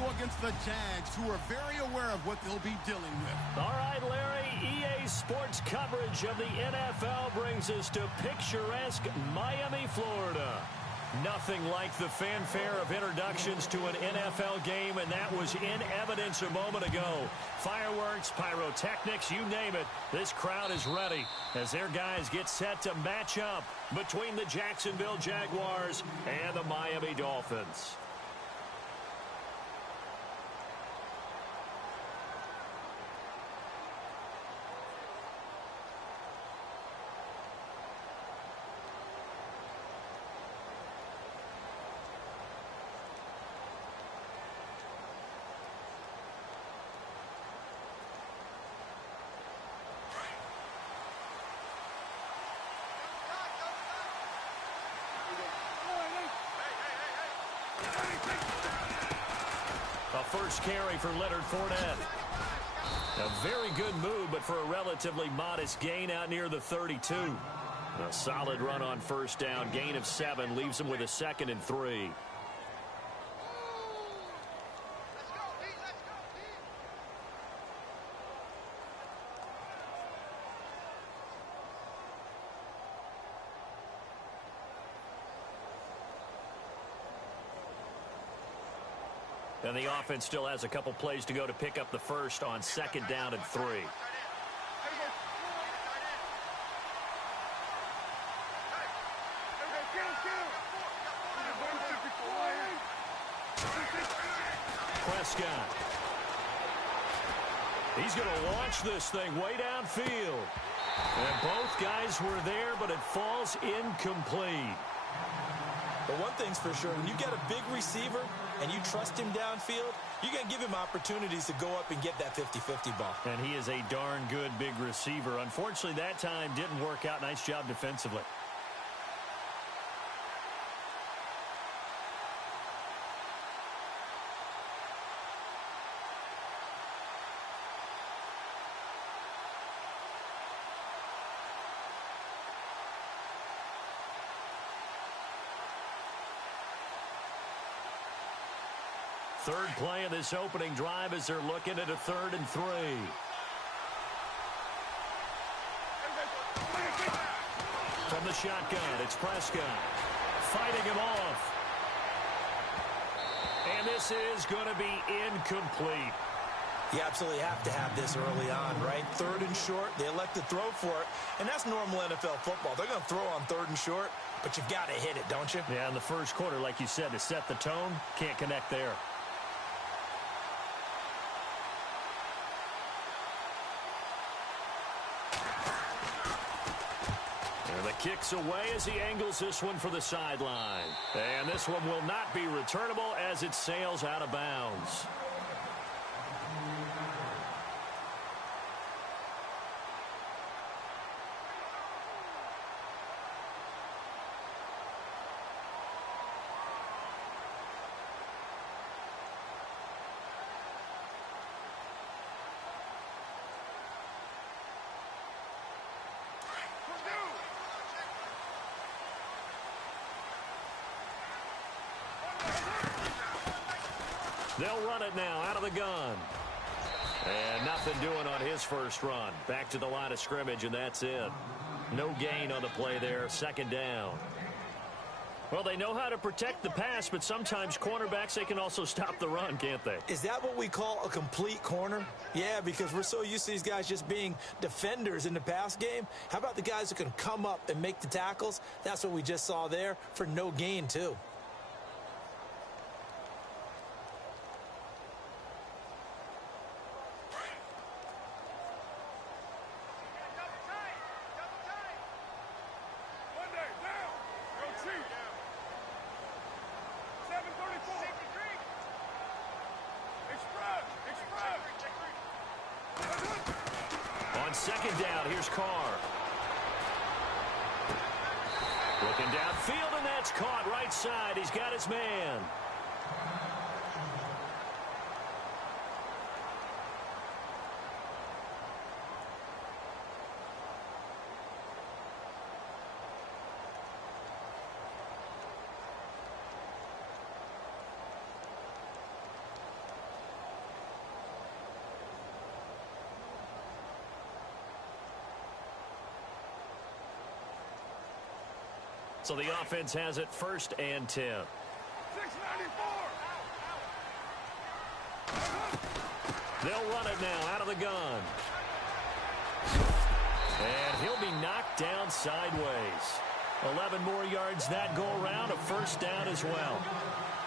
go against the Jags, who are very aware of what they'll be dealing with. All right, Larry, EA Sports coverage of the NFL brings us to picturesque Miami, Florida. Nothing like the fanfare of introductions to an NFL game, and that was in evidence a moment ago. Fireworks, pyrotechnics, you name it. This crowd is ready as their guys get set to match up between the Jacksonville Jaguars and the Miami Dolphins. A first carry for Leonard Fournette. A very good move, but for a relatively modest gain out near the 32. A solid run on first down. Gain of 7 leaves him with a 2nd and 3. And the offense still has a couple plays to go to pick up the first on 2nd down and 3. Prescott. He's going to launch this thing way downfield. And both guys were there, but it falls incomplete. But one thing's for sure, when you get a big receiver and you trust him downfield, you're going to give him opportunities to go up and get that 50-50 ball. And he is a darn good big receiver. Unfortunately, that time didn't work out. Nice job defensively. Third play of this opening drive as they're looking at a 3rd and 3. From the shotgun, it's Prescott fighting him off. And this is going to be incomplete. You absolutely have to have this early on, right? 3rd and short, they elect to throw for it, and that's normal NFL football. They're going to throw on 3rd and short, but you've got to hit it, don't you? Yeah, in the first quarter, like you said, to set the tone, can't connect there. Kicks away as he angles this one for the sideline. And this one will not be returnable as it sails out of bounds. They'll run it now out of the gun. And nothing doing on his first run. Back to the line of scrimmage, and that's it. No gain on the play there. 2nd down. Well, they know how to protect the pass, but sometimes cornerbacks, they can also stop the run, can't they? Is that what we call a complete corner? Yeah, because we're so used to these guys just being defenders in the pass game. How about the guys who can come up and make the tackles? That's what we just saw there for no gain, too. On 2nd down, here's Carr. Looking downfield, and that's caught right side. He's got his man. So the offense has it 1st and 10. 694. They'll run it now out of the gun. And he'll be knocked down sideways. 11 more yards that go around, a 1st down as well.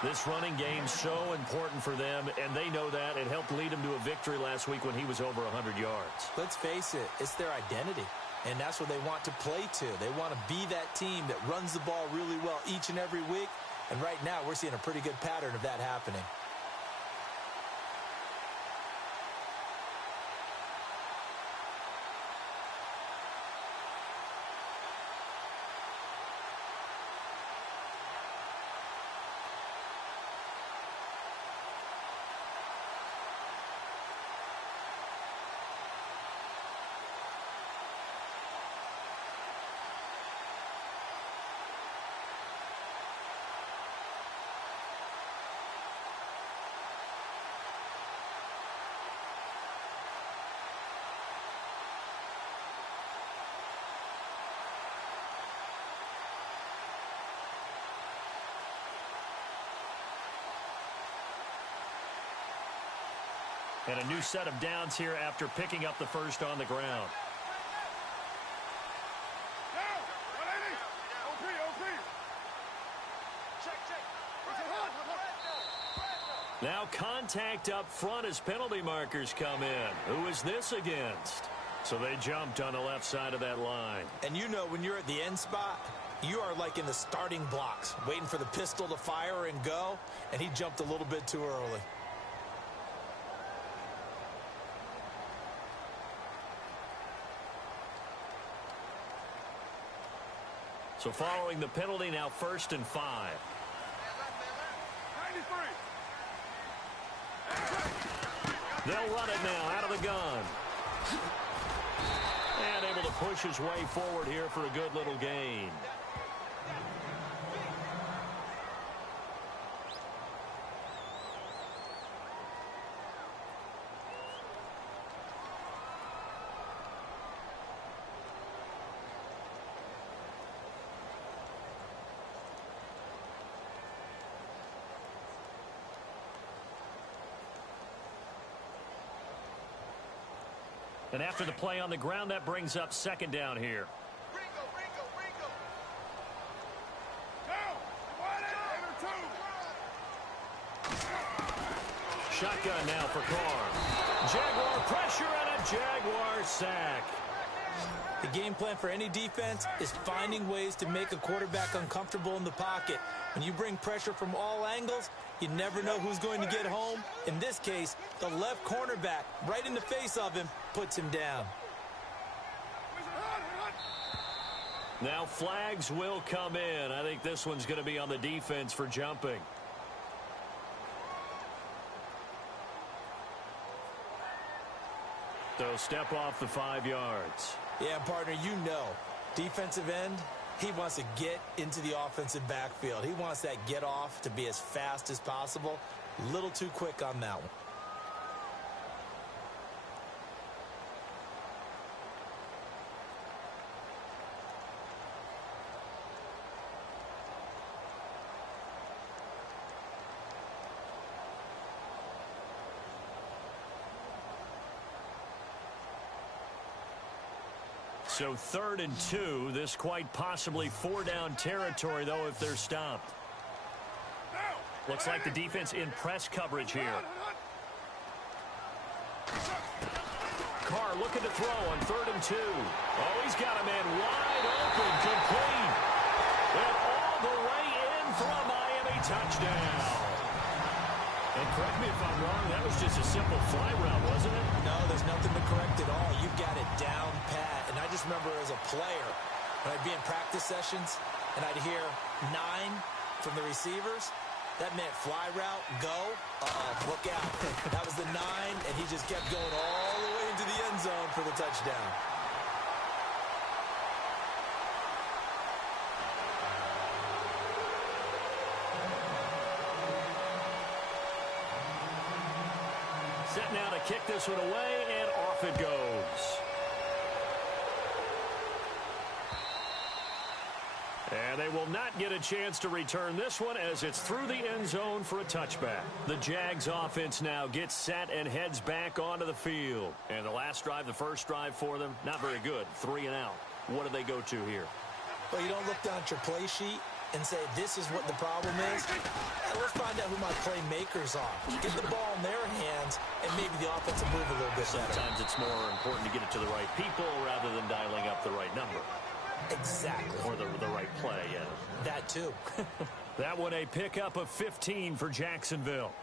This running game's so important for them, and they know that. It helped lead them to a victory last week when he was over 100 yards. Let's face it, it's their identity, and that's what they want to play to. They want to be that team that runs the ball really well each and every week, and right now we're seeing a pretty good pattern of that happening. And a new set of downs here after picking up the 1st on the ground. Now contact up front as penalty markers come in. Who is this against? So they jumped on the left side of that line. And you know when you're at the end spot, you are like in the starting blocks, waiting for the pistol to fire and go, and he jumped a little bit too early. So following the penalty, now 1st and 5. 93. They'll run it now out of the gun. And able to push his way forward here for a good little gain. And after the play on the ground, that brings up 2nd down here. Ringo. Shotgun now for Carr. Jaguar pressure and a Jaguar sack. The game plan for any defense is finding ways to make a quarterback uncomfortable in the pocket. When you bring pressure from all angles, you never know who's going to get home. In this case, the left cornerback, right in the face of him, puts him down. Now flags will come in. I think this one's going to be on the defense for jumping. So step off the 5 yards. Yeah, partner, you know, defensive end, he wants to get into the offensive backfield. He wants that get off to be as fast as possible. A little too quick on that one. So 3rd and 2. This quite possibly 4-down territory, though, if they're stopped. Looks like the defense in press coverage here. Carr looking to throw on 3rd and 2. Oh, he's got a man wide open, complete. And all the way in for a Miami touchdown. And correct me if I'm wrong, that was just a simple fly route, wasn't it? No, there's nothing to correct at all. You've got it down pat. And I just remember as a player, when I'd be in practice sessions and I'd hear 9 from the receivers, that meant fly route, go, look out. That was the 9, and he just kept going all the way into the end zone for the touchdown. Set now to kick this one away, and off it goes. And they will not get a chance to return this one as it's through the end zone for a touchback. The Jags offense now gets set and heads back onto the field. And the last drive, the first drive for them, not very good. 3 and out. What do they go to here? Well, you don't look down at your play sheet and say, this is what the problem is. Let's find out who my playmakers are. Get the ball in their hands, and maybe the offense will move a little bit better. Sometimes it's more important to get it to the right people rather than dialing up the right number. Exactly. Or the right play, yeah. That too. That one a pickup of 15 for Jacksonville.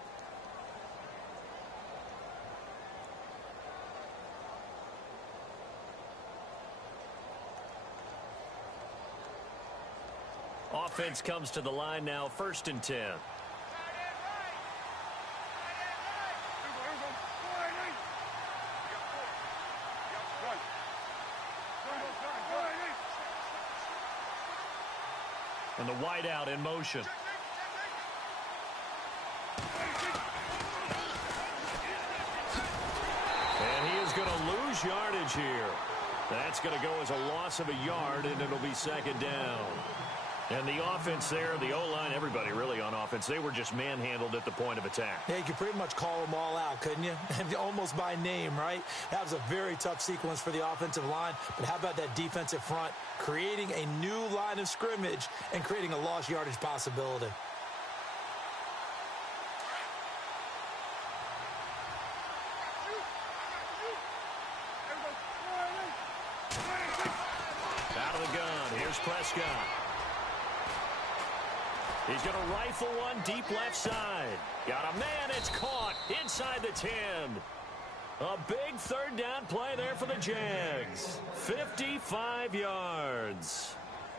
Offense comes to the line now, 1st and 10. And the wideout in motion. And he is going to lose yardage here. That's going to go as a loss of a yard, and it'll be 2nd down. And the offense there, the O-line, everybody really on offense, they were just manhandled at the point of attack. Yeah, you could pretty much call them all out, couldn't you? Almost by name, right? That was a very tough sequence for the offensive line. But how about that defensive front creating a new line of scrimmage and creating a lost yardage possibility? Out of the gun, here's Prescott. He's going to rifle one deep left side. Got a man, it's caught inside the 10. A big 3rd down play there for the Jags. 55 yards.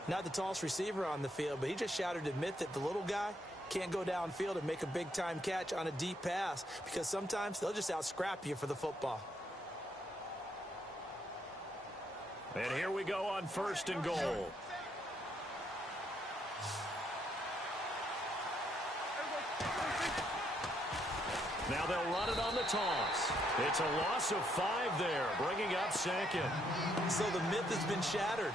Not the tallest receiver on the field, but he just shouted to admit that the little guy can't go downfield and make a big-time catch on a deep pass because sometimes they'll just out-scrap you for the football. And here we go on 1st and goal. Now they'll run it on the toss. It's a loss of 5 there, bringing up 2nd. So the myth has been shattered.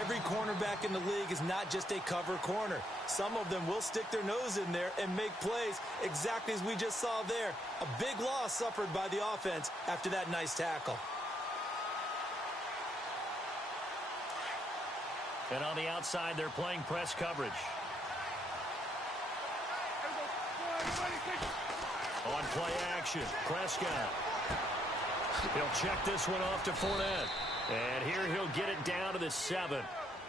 Every cornerback in the league is not just a cover corner. Some of them will stick their nose in there and make plays exactly as we just saw there. A big loss suffered by the offense after that nice tackle. And on the outside, they're playing press coverage. On play action, Prescott. He'll check this one off to Fournette. And here he'll get it down to the 7.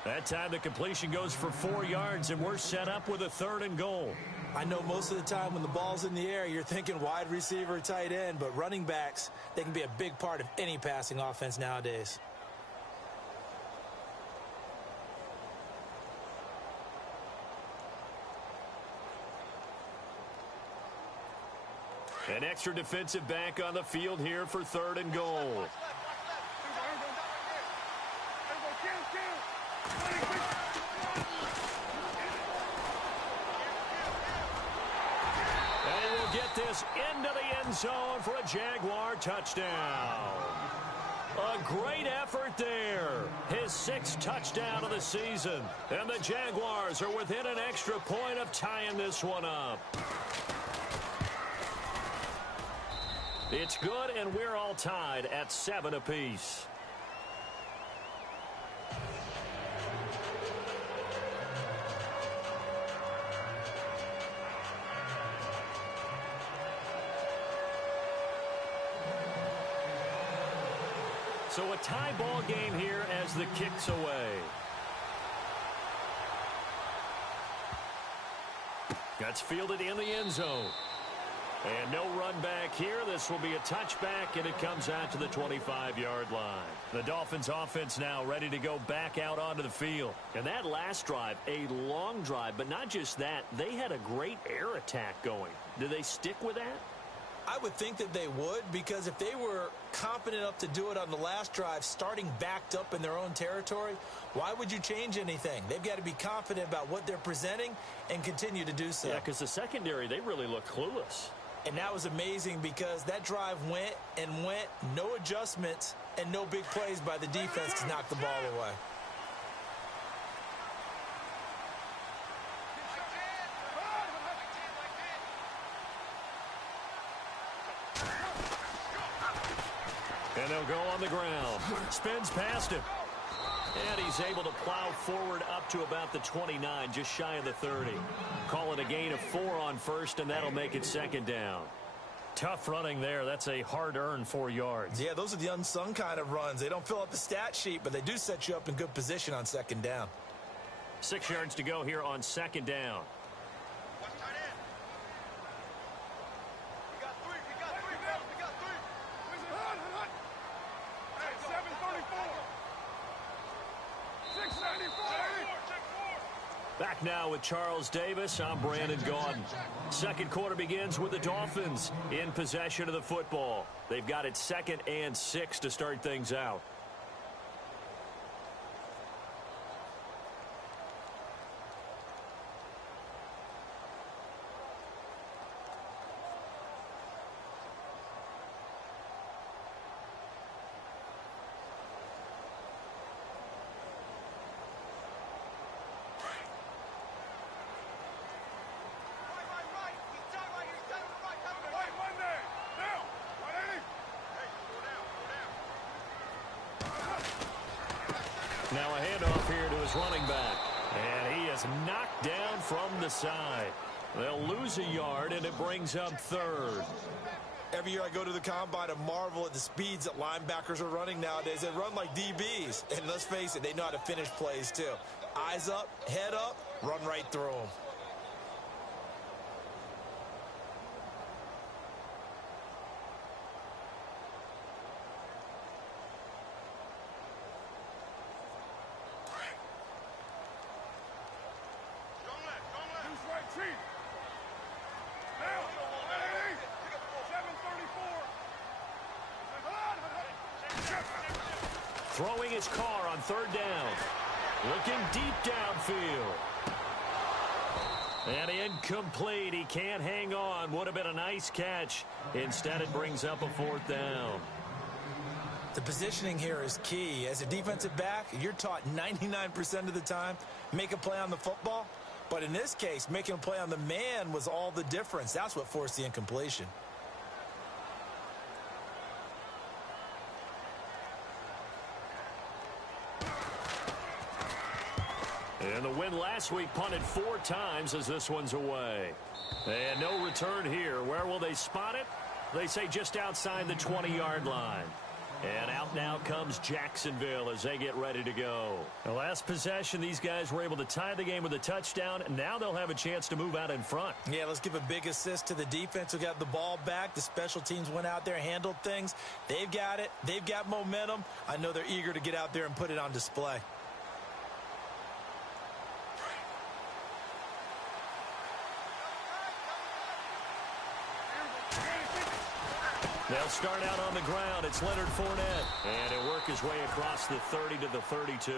That time the completion goes for 4 yards, and we're set up with a 3rd and goal. I know most of the time when the ball's in the air, you're thinking wide receiver, tight end, but running backs, they can be a big part of any passing offense nowadays. An extra defensive back on the field here for 3rd and goal. And we'll get this into the end zone for a Jaguar touchdown. A great effort there. His 6th touchdown of the season. And the Jaguars are within an extra point of tying this one up. It's good, and we're all tied at 7 apiece. So a tie ball game here as the kick's away. That's fielded in the end zone. And no run back here. This will be a touchback, and it comes out to the 25-yard line. The Dolphins offense now ready to go back out onto the field. And that last drive, a long drive, but not just that. They had a great air attack going. Do they stick with that? I would think that they would, because if they were confident enough to do it on the last drive, starting backed up in their own territory, why would you change anything? They've got to be confident about what they're presenting and continue to do so. Yeah, because the secondary, they really looked clueless. And that was amazing because that drive went and went, no adjustments, and no big plays by the defense to knock the ball away. And they'll go on the ground. Spins past him. And he's able to plow forward up to about the 29, just shy of the 30. Call it a gain of 4 on first, and that'll make it second down. Tough running there. That's a hard-earned 4 yards. Yeah, those are the unsung kind of runs. They don't fill up the stat sheet, but they do set you up in good position on second down. 6 yards to go here on second down. Back now with Charles Davis. I'm Brandon Gaudin. Second quarter begins with the Dolphins in possession of the football. They've got it 2nd and 6 to start things out. Now a handoff here to his running back. And he is knocked down from the side. They'll lose a yard, and it brings up 3rd. Every year I go to the combine and marvel at the speeds that linebackers are running nowadays. They run like DBs. And let's face it, they know how to finish plays too. Eyes up, head up, run right through them. Throwing his car on 3rd down. Looking deep downfield. And incomplete. He can't hang on. Would have been a nice catch. Instead, it brings up a 4th down. The positioning here is key. As a defensive back, you're taught 99% of the time, make a play on the football. But in this case, making a play on the man was all the difference. That's what forced the incompletion. And the win last week punted 4 times as this one's away. And no return here. Where will they spot it? They say just outside the 20-yard line. And out now comes Jacksonville as they get ready to go. The last possession, these guys were able to tie the game with a touchdown, and now they'll have a chance to move out in front. Yeah, let's give a big assist to the defense who got the ball back. The special teams went out there, handled things. They've got it. They've got momentum. I know they're eager to get out there and put it on display. They'll start out on the ground. It's Leonard Fournette. And he'll work his way across the 30 to the 32.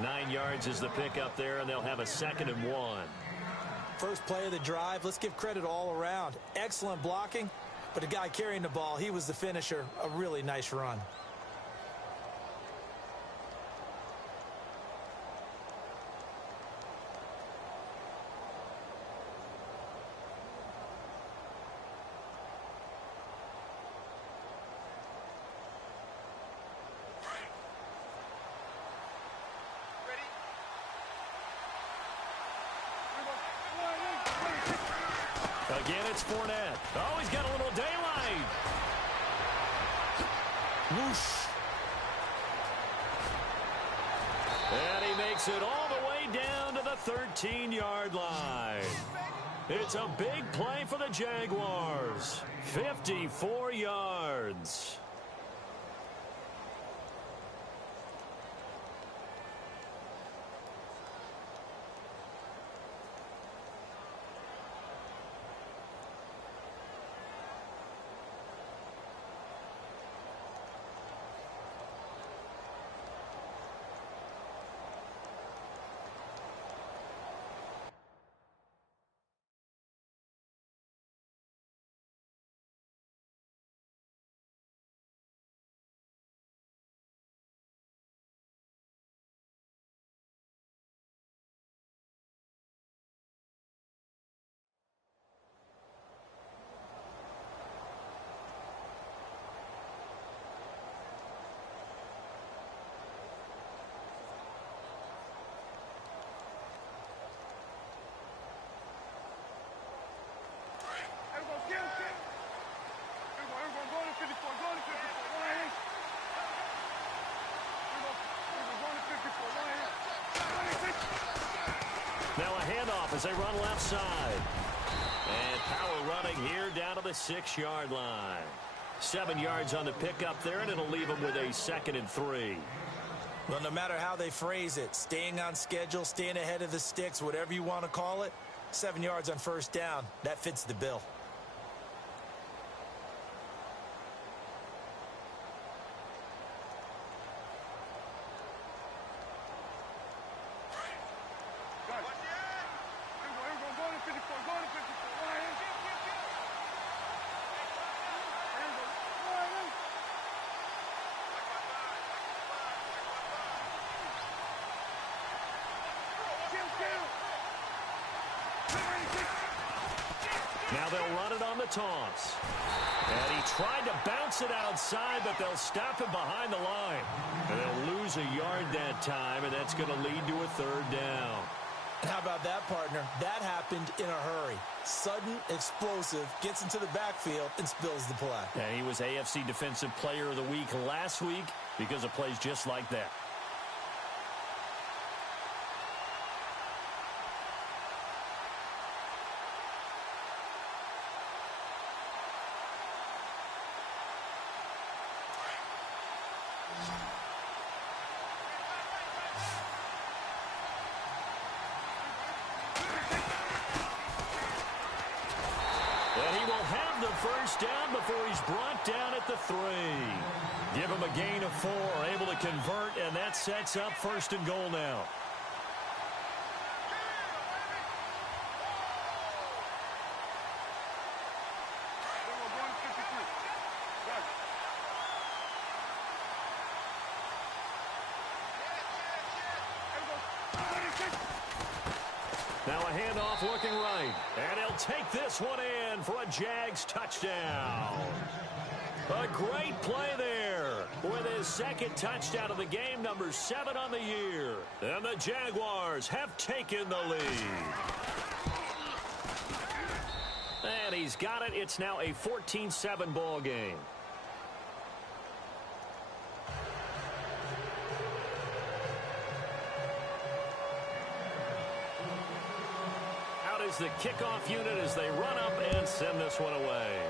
9 yards is the pickup there, and they'll have a 2nd and 1. First play of the drive. Let's give credit all around. Excellent blocking, but the guy carrying the ball, he was the finisher. A really nice run. Again, it's Fournette. Oh, he's got a little daylight. Whoosh. And he makes it all the way down to the 13-yard line. It's a big play for the Jaguars. 54 yards. handoff as they run left side. And power running here down to the 6-yard line. 7 yards on the pickup there, and it'll leave them with a 2nd and 3. Well, no matter how they phrase it, staying on schedule, staying ahead of the sticks, whatever you want to call it, 7 yards on first down, that fits the bill. Now they'll run it on the toss. And he tried to bounce it outside, but they'll stop him behind the line. And they'll lose a yard that time, and that's going to lead to a 3rd down. And how about that, partner? That happened in a hurry. Sudden, explosive, gets into the backfield, and spills the play. And he was AFC Defensive Player of the Week last week because of plays just like that. First down before he's brought down at the 3. Give him a gain of 4, able to convert, and that sets up 1st and goal now. Now a handoff looking right. And he'll take this one in for a Jags touchdown. A great play there with his 2nd touchdown of the game, number 7 on the year. And the Jaguars have taken the lead. And he's got it. It's now a 14-7 ball game. Is the kickoff unit as they run up and send this one away.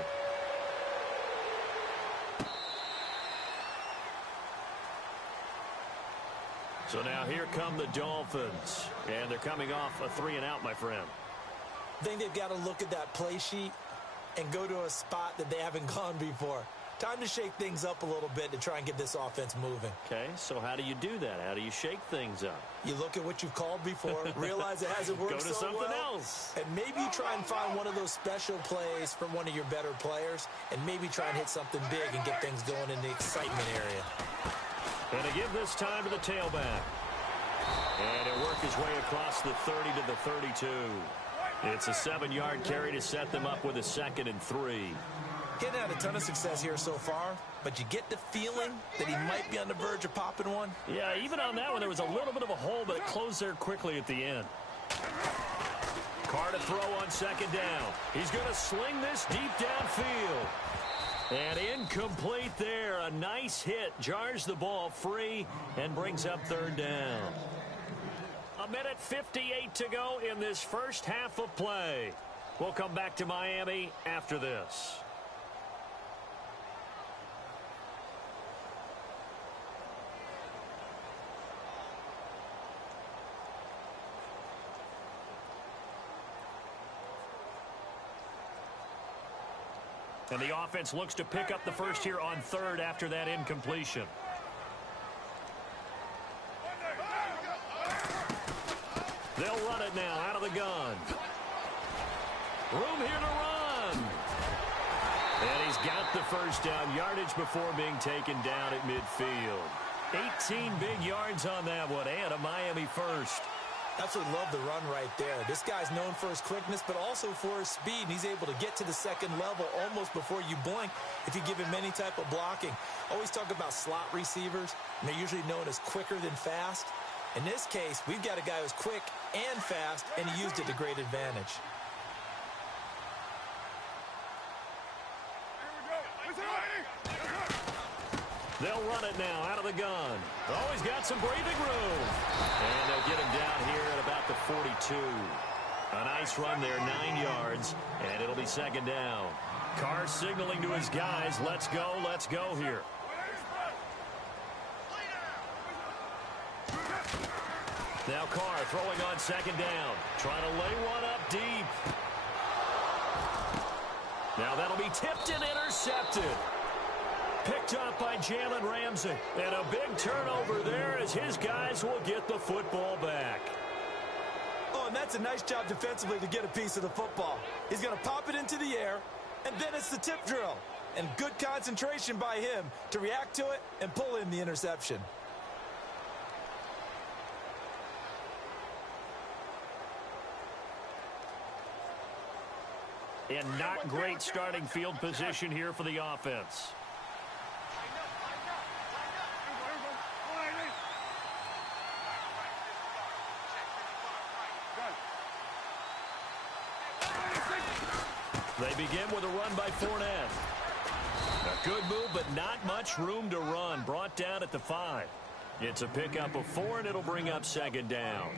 So now here come the Dolphins, and they're coming off a 3-and-out, my friend. I think they've got to look at that play sheet and go to a spot that they haven't gone before. Time to shake things up a little bit to try and get this offense moving. Okay, so how do you do that? How do you shake things up? You look at what you've called before, realize it hasn't worked so well. Go to something else. And maybe you try and find one of those special plays from one of your better players, and maybe try and hit something big and get things going in the excitement area. And to give this time to the tailback. And he'll work his way across the 30 to the 32. It's a 7-yard carry to set them up with a 2nd and 3. Getting had a ton of success here so far, but you get the feeling that he might be on the verge of popping one. Yeah, even on that one, there was a little bit of a hole, but it closed there quickly at the end. Carr to throw on 2nd down. He's going to sling this deep downfield. And incomplete there. A nice hit. Jars the ball free and brings up 3rd down. 1:58 to go in this first half of play. We'll come back to Miami after this. And the offense looks to pick up the first here on 3rd after that incompletion. They'll run it now out of the gun. Room here to run. And he's got the first down, yardage before being taken down at midfield. 18 big yards on that one, and a Miami first. Absolutely love the run right there. This guy's known for his quickness, but also for his speed. And he's able to get to the 2nd level almost before you blink if you give him any type of blocking. Always talk about slot receivers, and they're usually known as quicker than fast. In this case, we've got a guy who's quick and fast, and he used it to great advantage. They'll run it now out of the gun. Oh, he's got some breathing room. And they'll get him down here at about the 42. A nice run there, 9 yards, and it'll be second down. Carr signaling to his guys, let's go here. Now Carr throwing on second down, trying to lay one up deep. Now that'll be tipped and intercepted. Picked up by Jalen Ramsey. And a big turnover there as his guys will get the football back. Oh, and that's a nice job defensively to get a piece of the football. He's going to pop it into the air, and then it's the tip drill. And good concentration by him to react to it and pull in the interception. And not great starting field position here for the offense. They begin with a run by Fournette. A good move, but not much room to run. Brought down at the 5. It's a pickup of 4, and it'll bring up second down.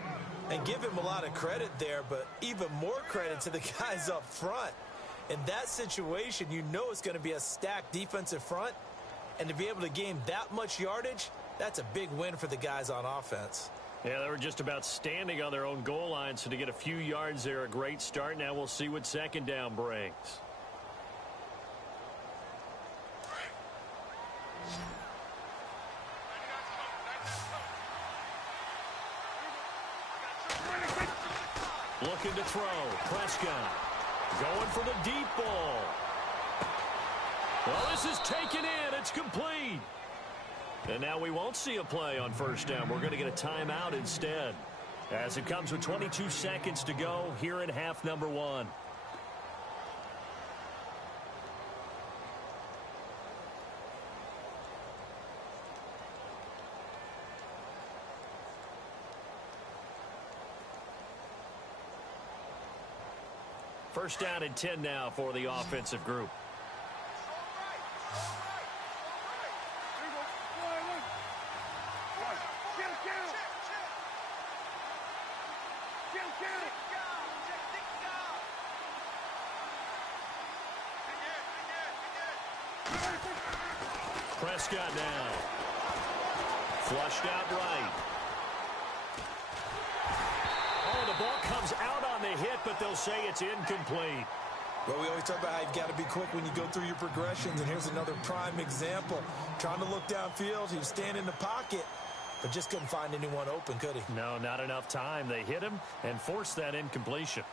And give him a lot of credit there, but even more credit to the guys up front. In that situation, you know it's going to be a stacked defensive front. And to be able to gain that much yardage, that's a big win for the guys on offense. Yeah, they were just about standing on their own goal line, so to get a few yards there, a great start. Now we'll see what second down brings. Looking to throw. Prescott going for the deep ball. Well, this is taken in. It's complete. And now we won't see a play on first down. We're going to get a timeout instead, as it comes with 22 seconds to go here in half number 1. First down and 10 now for the offensive group. Prescott now. Flushed out right. Oh, the ball comes out on the hit, but they'll say it's incomplete. Well, we always talk about how you've got to be quick when you go through your progressions, and here's another prime example. Trying to look downfield, he was standing in the pocket, but just couldn't find anyone open, could he? No, not enough time. They hit him and forced that incompletion.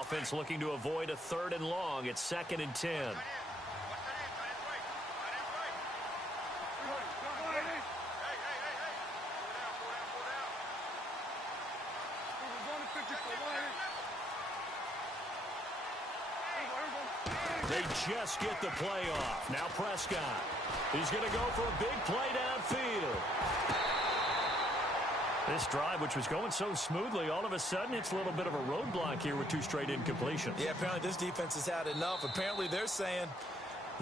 Offense looking to avoid a 3rd and long. It's 2nd and 10. They just get the play off. Now Prescott. He's going to go for a big play downfield. This drive, which was going so smoothly, all of a sudden it's a little bit of a roadblock here with 2 straight incompletions. Yeah, apparently this defense has had enough. Apparently they're saying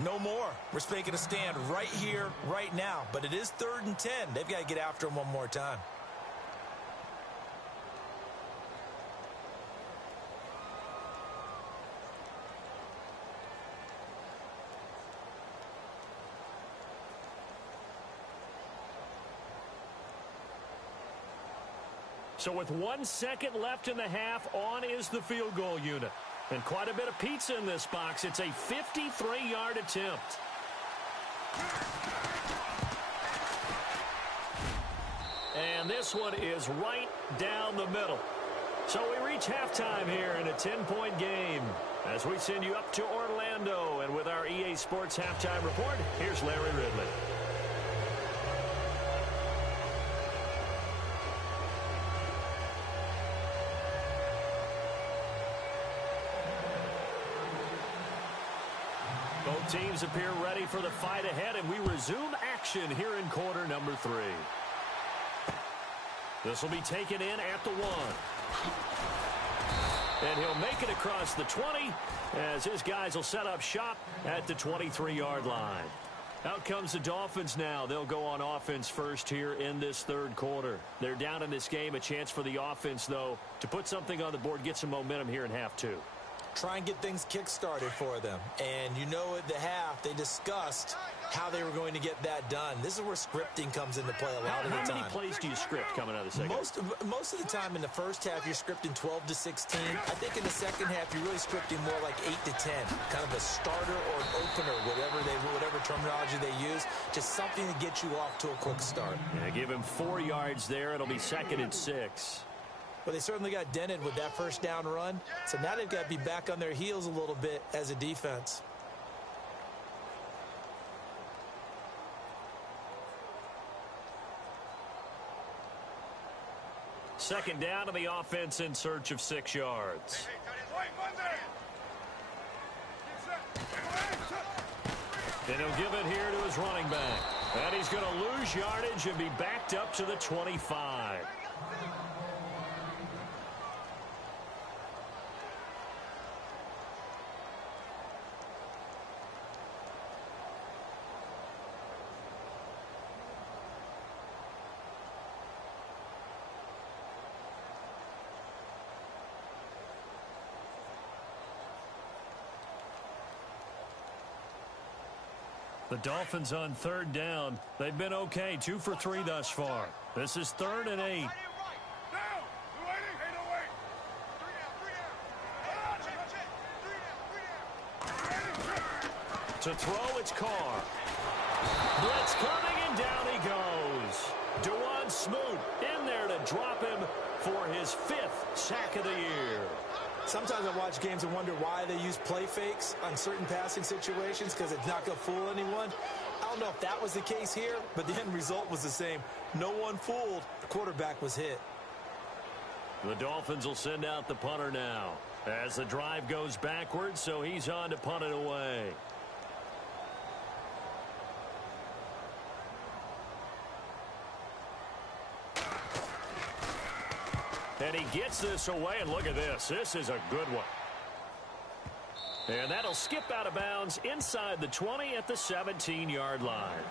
no more. We're making a stand right here, right now. But it is 3rd and 10. They've got to get after him one more time. So with 1 second left in the half, on is the field goal unit. And quite a bit of pizza in this box. It's a 53-yard attempt. And this one is right down the middle. So we reach halftime here in a 10-point game as we send you up to Orlando. And with our EA Sports Halftime Report, here's Larry Ridley. Both teams appear ready for the fight ahead, and we resume action here in quarter number 3. This will be taken in at the 1. And he'll make it across the 20 as his guys will set up shop at the 23-yard line. Out comes the Dolphins now. They'll go on offense first here in this third quarter. They're down in this game. A chance for the offense, though, to put something on the board, get some momentum here in half 2. Try and get things kick-started for them. And you know at the half, they discussed how they were going to get that done. This is where scripting comes into play a lot of the time. How many plays do you script coming out of the second? Most of the time in the first half, you're scripting 12 to 16. I think in the second half, you're really scripting more like 8 to 10. Kind of a starter or an opener, whatever terminology they use. Just something to get you off to a quick start. Yeah, give him 4 yards there. It'll be 2nd and 6. But they certainly got dented with that first down run. So now they've got to be back on their heels a little bit as a defense. Second down to the offense in search of 6 yards. And he'll give it here to his running back. And he's going to lose yardage and be backed up to the 25. The Dolphins on third down. They've been okay, 2 for 3 thus far. This is 3rd and 8. To throw, it's Carr. Blitz coming, and down he goes. Dewan Smoot in there to drop him for his 5th sack of the year. Sometimes I watch games and wonder why they use play fakes on certain passing situations because it's not going to fool anyone. I don't know if that was the case here, but the end result was the same. No one fooled. The quarterback was hit. The Dolphins will send out the punter now as the drive goes backwards, so he's on to punt it away. And he gets this away, and look at this. This is a good one. And that'll skip out of bounds inside the 20 at the 17-yard line.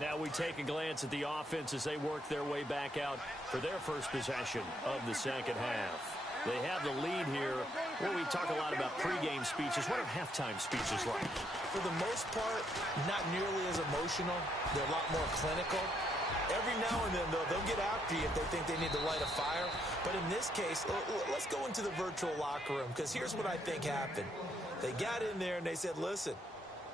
Now we take a glance at the offense as they work their way back out for their first possession of the second half. They have the lead here. Well, we talk a lot about pregame speeches. What are halftime speeches like? For the most part, not nearly as emotional. They're a lot more clinical. Every now and then, though, they'll get after you if they think they need to light a fire. But in this case, let's go into the virtual locker room, because here's what I think happened. They got in there and they said, listen,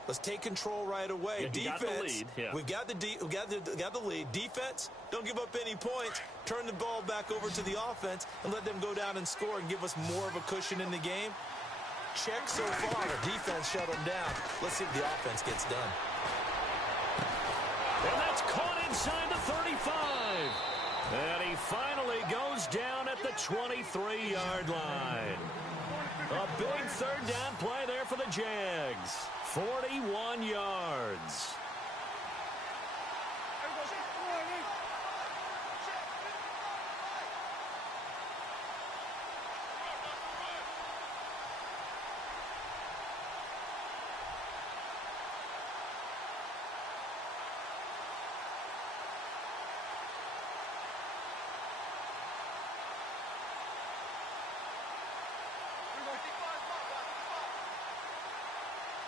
let's take control right away. Yeah, defense, we got the lead. Defense, don't give up any points. Turn the ball back over to the offense and let them go down and score and give us more of a cushion in the game. Check so far. Defense shut them down. Let's see if the offense gets done. And that's caught inside the 35. And he finally goes down at the 23-yard line. A big third down play there for the Jags. 41 yards.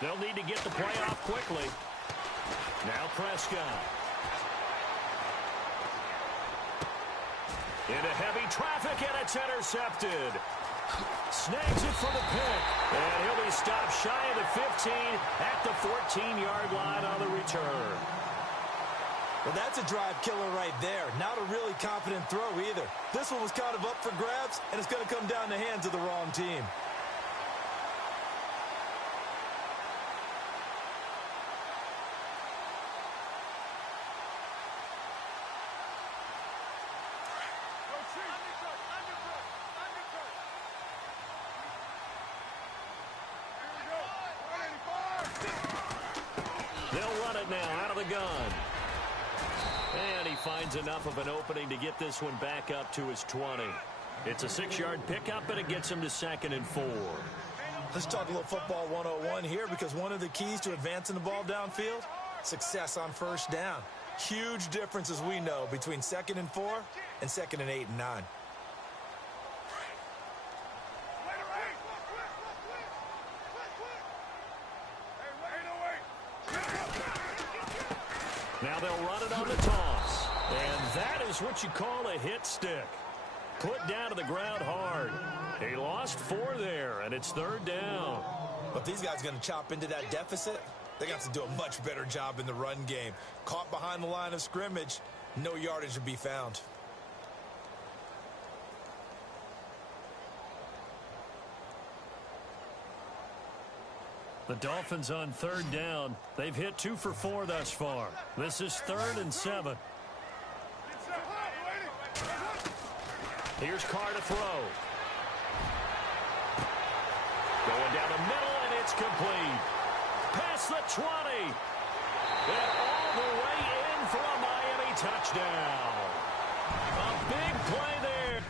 They'll need to get the play off quickly. Now Prescott. Into heavy traffic, and it's intercepted. Snags it for the pick. And he'll be stopped shy of the 15 at the 14-yard line on the return. Well, that's a drive killer right there. Not a really confident throw either. This one was kind of up for grabs, and it's going to come down the hands of the wrong team. He'll run it now out of the gun. And he finds enough of an opening to get this one back up to his 20. It's a 6-yard pickup, and it gets him to 2nd and 4. Let's talk a little football 101 here, because one of the keys to advancing the ball downfield, success on first down. Huge difference, as we know, between 2nd and 4 and 2nd and 8 and 9. Now they'll run it on the toss. And that is what you call a hit stick. Put down to the ground hard. He lost 4 there, and it's 3rd down. But these guys are going to chop into that deficit. They got to do a much better job in the run game. Caught behind the line of scrimmage, no yardage to be found. The Dolphins on 3rd down. They've hit 2 for 4 thus far. This is 3rd and 7. Here's Carr to throw. Going down the middle, and it's complete. Past the 20. And all the way in for a Miami touchdown. A big play there.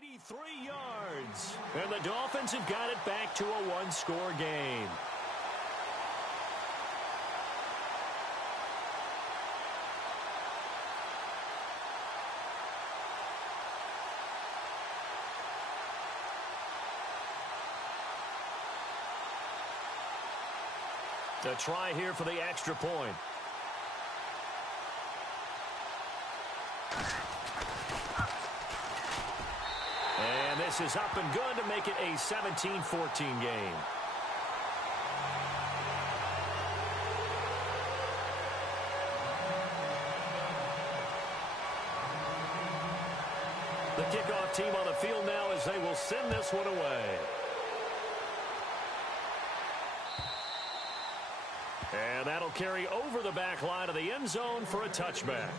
.83 yards. And the Dolphins have got it back to a one-score game. A try here for the extra point. And this is up and good to make it a 17-14 game. The kickoff team on the field now as they will send this one away. And that'll carry over the back line of the end zone for a touchback.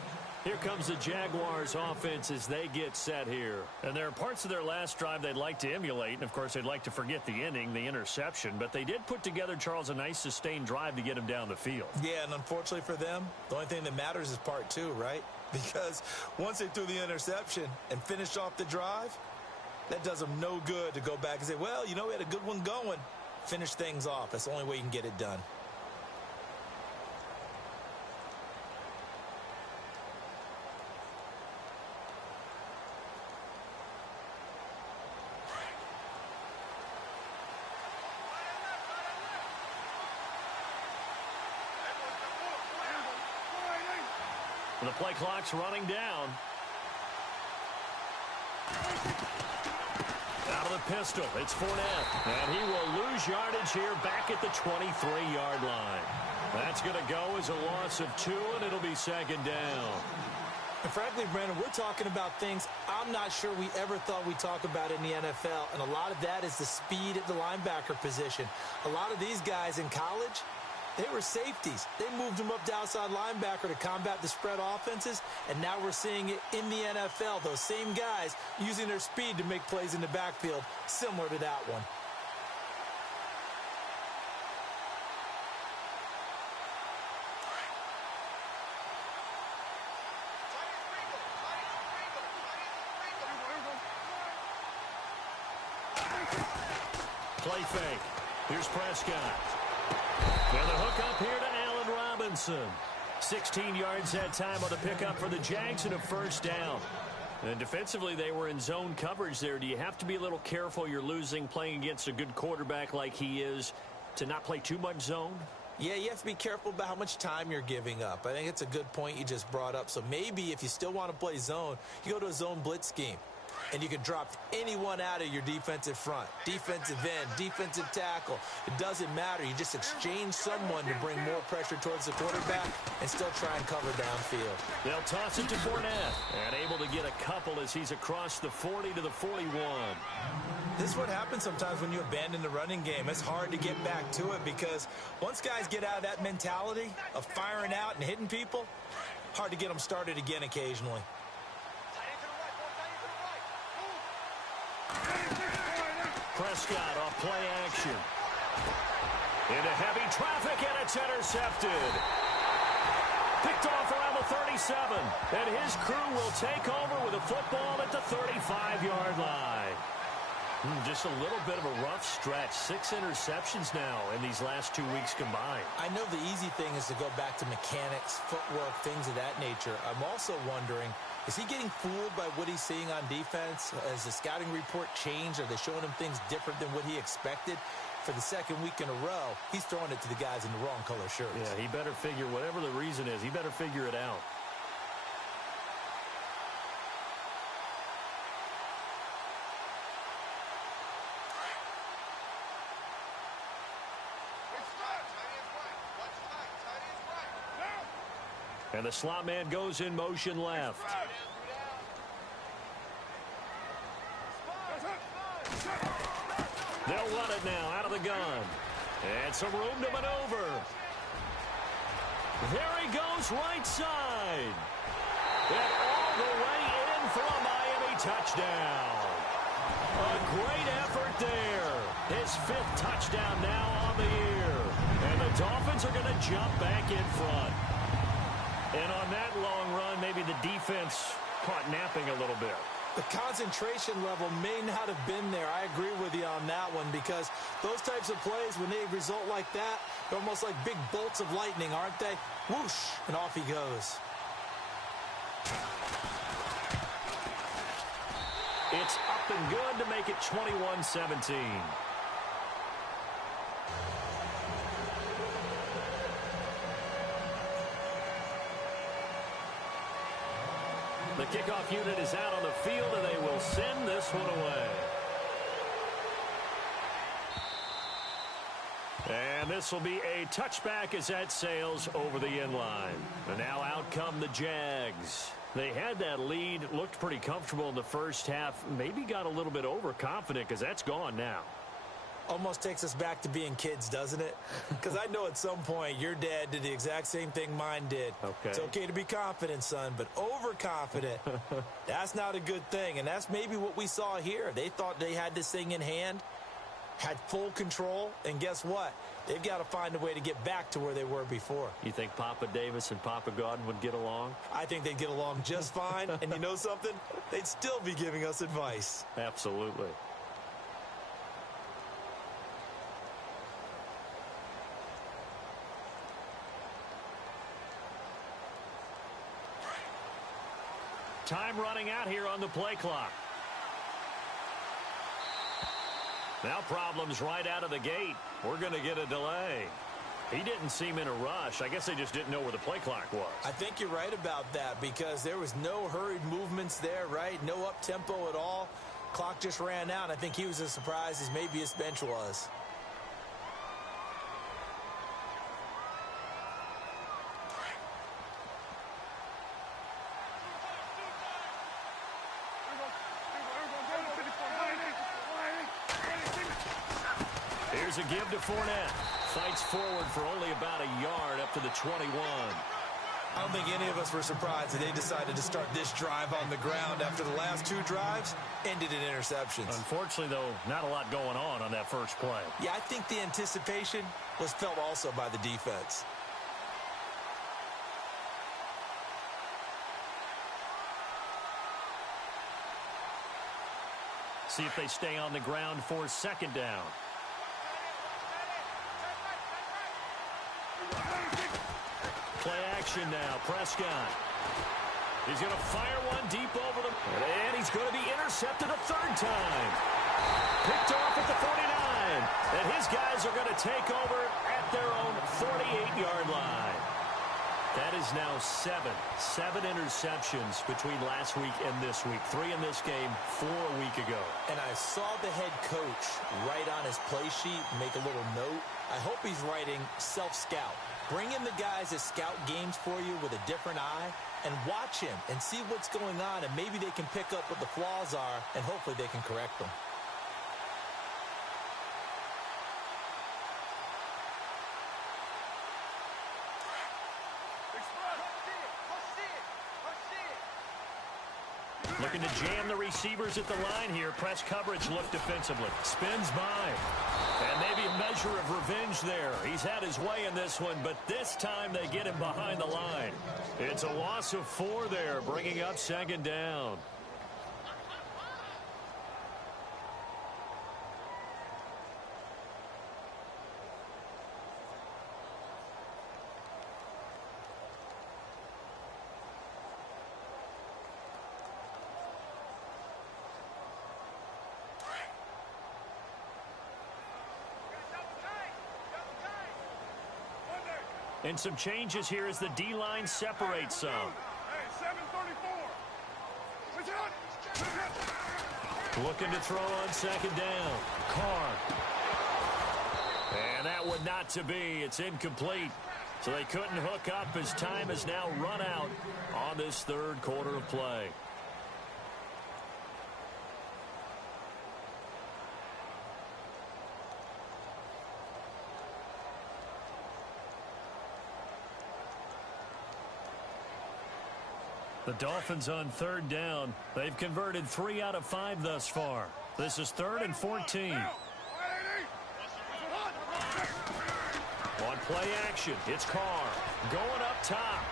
Here comes the Jaguars offense as they get set here. And there are parts of their last drive they'd like to emulate. And, of course, they'd like to forget the inning, the interception. But they did put together, Charles, a nice sustained drive to get him down the field. Yeah, and unfortunately for them, the only thing that matters is part two, right? Because once they threw the interception and finished off the drive, that does them no good to go back and say, well, you know, we had a good one going. Finish things off. That's the only way you can get it done. The play clock's running down. Out of the pistol, it's Fournette. And he will lose yardage here back at the 23-yard line. That's going to go as a loss of 2, and it'll be second down. And frankly, Brandon, we're talking about things I'm not sure we ever thought we'd talk about in the NFL, and a lot of that is the speed at the linebacker position. A lot of these guys in college, they were safeties. They moved them up to outside linebacker to combat the spread offenses, and now we're seeing it in the NFL. Those same guys using their speed to make plays in the backfield, similar to that one. Play fake. Here's Prescott. And the hook up here to Allen Robinson. 16 yards that time on the pickup for the Jags and a first down. And defensively, they were in zone coverage there. Do you have to be a little careful? You're losing playing against a good quarterback like he is to not play too much zone? Yeah, you have to be careful about how much time you're giving up. I think it's a good point you just brought up. So maybe if you still want to play zone, you go to a zone blitz scheme. And you can drop anyone out of your defensive front, defensive end, defensive tackle. It doesn't matter. You just exchange someone to bring more pressure towards the quarterback and still try and cover downfield. They'll toss it to Fournette. And able to get a couple as he's across the 40 to the 41. This is what happens sometimes when you abandon the running game. It's hard to get back to it because once guys get out of that mentality of firing out and hitting people, hard to get them started again occasionally. Prescott off play action. Into heavy traffic, and it's intercepted. Picked off around the 37. And his crew will take over with a football at the 35-yard line. Just a little bit of a rough stretch. 6 interceptions now in these last 2 weeks combined. I know the easy thing is to go back to mechanics, footwork, things of that nature. I'm also wondering, is he getting fooled by what he's seeing on defense? Has the scouting report changed? Are they showing him things different than what he expected? For the second week in a row, he's throwing it to the guys in the wrong color shirts. Yeah, he better figure, whatever the reason is, he better figure it out. And the slot man goes in motion left. They'll run it now out of the gun. And some room to maneuver. There he goes right side. And all the way in for a Miami touchdown. A great effort there. His 5th touchdown now on the year. And the Dolphins are going to jump back in front. And on that long run, maybe the defense caught napping a little bit. The concentration level may not have been there. I agree with you on that one because those types of plays, when they result like that, they're almost like big bolts of lightning, aren't they? Whoosh, and off he goes. It's up and good to make it 21-17. The kickoff unit is out on the field, and they will send this one away. And this will be a touchback as that sails over the end line. And now out come the Jags. They had that lead, looked pretty comfortable in the first half, maybe got a little bit overconfident because that's gone now. Almost takes us back to being kids, doesn't it? Because I know at some point your dad did the exact same thing mine did. Okay. It's okay to be confident, son, but overconfident, that's not a good thing. And that's maybe what we saw here. They thought they had this thing in hand, had full control, and guess what? They've got to find a way to get back to where they were before. You think Papa Davis and Papa Godwin would get along? I think they'd get along just fine. And you know something? They'd still be giving us advice. Absolutely. Time running out here on the play clock. Now problems right out of the gate. We're going to get a delay. He didn't seem in a rush. I guess they just didn't know where the play clock was. I think you're right about that because there was no hurried movements there, right? No up-tempo at all. Clock just ran out. I think he was as surprised as maybe his bench was. Here's a give to Fournette. Fights forward for only about a yard up to the 21. I don't think any of us were surprised that they decided to start this drive on the ground after the last two drives ended in interceptions. Unfortunately, though, not a lot going on that first play. Yeah, I think the anticipation was felt also by the defense. See if they stay on the ground for second down. Play action now. Prescott. He's going to fire one deep over the... And he's going to be intercepted a third time. Picked off at the 49. And his guys are going to take over at their own 48-yard line. That is now seven interceptions between last week and this week. 3 in this game, 4 a week ago. And I saw the head coach write on his play sheet, make a little note. I hope he's writing self-scout. Bring in the guys that scout games for you with a different eye and watch him and see what's going on, and maybe they can pick up what the flaws are, and hopefully they can correct them. Looking to jam the receivers at the line here. Press coverage look defensively. Spins by. And maybe a measure of revenge there. He's had his way in this one, but this time they get him behind the line. It's a loss of 4 there, bringing up second down. And some changes here as the D-line separates some. Looking to throw on second down. Carr. And that would not to be. It's incomplete. So they couldn't hook up as time has now run out on this third quarter of play. The Dolphins on third down. They've converted 3 out of 5 thus far. This is 3rd and 14. On play action, it's Carr going up top.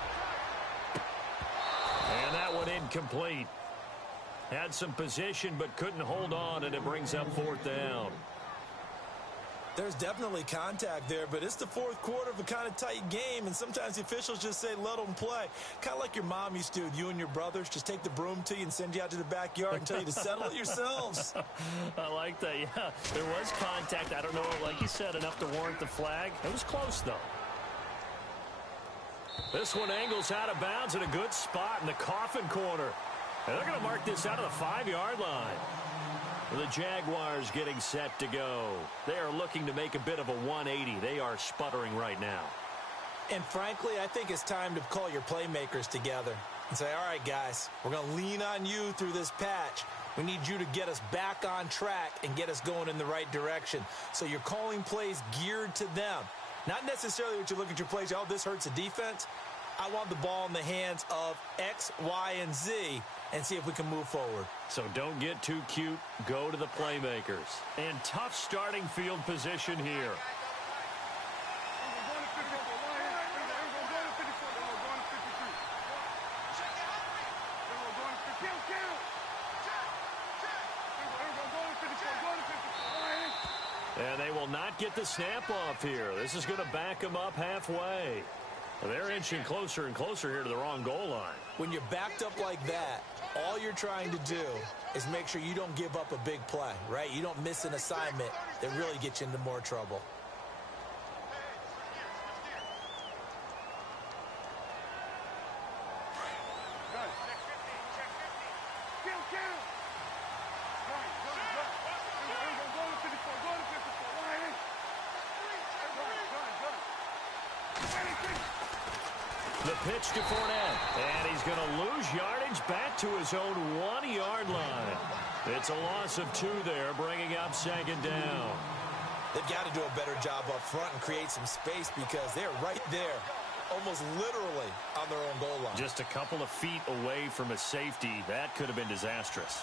And that one incomplete. Had some position but couldn't hold on, and it brings up 4th down. There's definitely contact there, but it's the fourth quarter of a kind of tight game, and sometimes the officials just say, let them play. Kind of like your mom used to with you and your brothers. Just take the broom to you and send you out to the backyard and tell you to settle it yourselves. I like that, yeah. There was contact. I don't know, like you said, enough to warrant the flag. It was close, though. This one angles out of bounds in a good spot in the coffin corner. And they're going to mark this out of the 5-yard line. The Jaguars getting set to go. They are looking to make a bit of a 180. They are sputtering right now. And frankly, I think it's time to call your playmakers together and say, all right, guys, we're going to lean on you through this patch. We need you to get us back on track and get us going in the right direction. So you're calling plays geared to them. Not necessarily what you look at your plays, oh, this hurts the defense. I want the ball in the hands of X, Y, and Z and see if we can move forward. So don't get too cute. Go to the playmakers. And tough starting field position here. And they will not get the snap off here. This is going to back them up halfway. They're inching closer and closer here to the wrong goal line. When you're backed up like that, all you're trying to do is make sure you don't give up a big play, right? You don't miss an assignment that really gets you into more trouble. The pitch to Fournette, and he's going to lose yardage back to his own 1-yard line. It's a loss of 2 there, bringing up second down. They've got to do a better job up front and create some space because they're right there, almost literally on their own goal line. Just a couple of feet away from a safety. That could have been disastrous.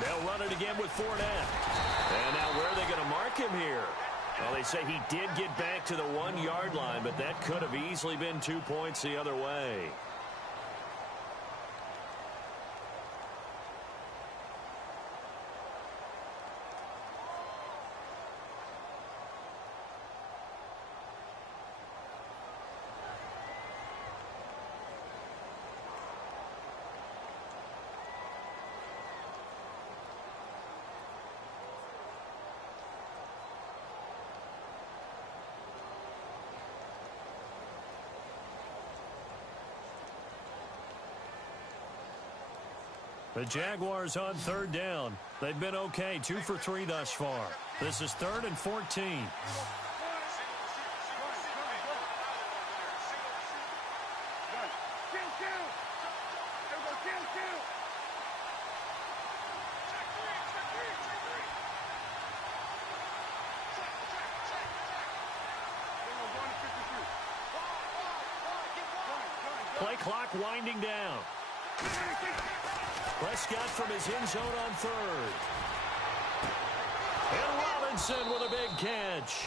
They'll run it again with Fournette. And now where are they going to mark him here? Well, they say he did get back to the 1-yard line, but that could have easily been 2 points the other way. The Jaguars on 3rd down. They've been okay, 2 for 3 thus far. This is 3rd and 14. Play clock winding down. Prescott from his end zone on 3rd. And Robinson with a big catch.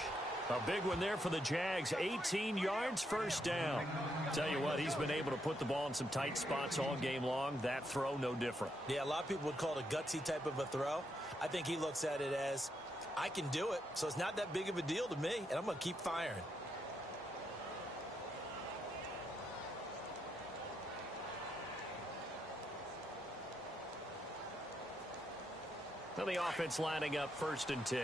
A big one there for the Jags. 18 yards, first down. Tell you what, he's been able to put the ball in some tight spots all game long. That throw, no different. Yeah, a lot of people would call it a gutsy type of a throw. I think he looks at it as, I can do it, so it's not that big of a deal to me, and I'm going to keep firing. Now the offense lining up 1st and 10.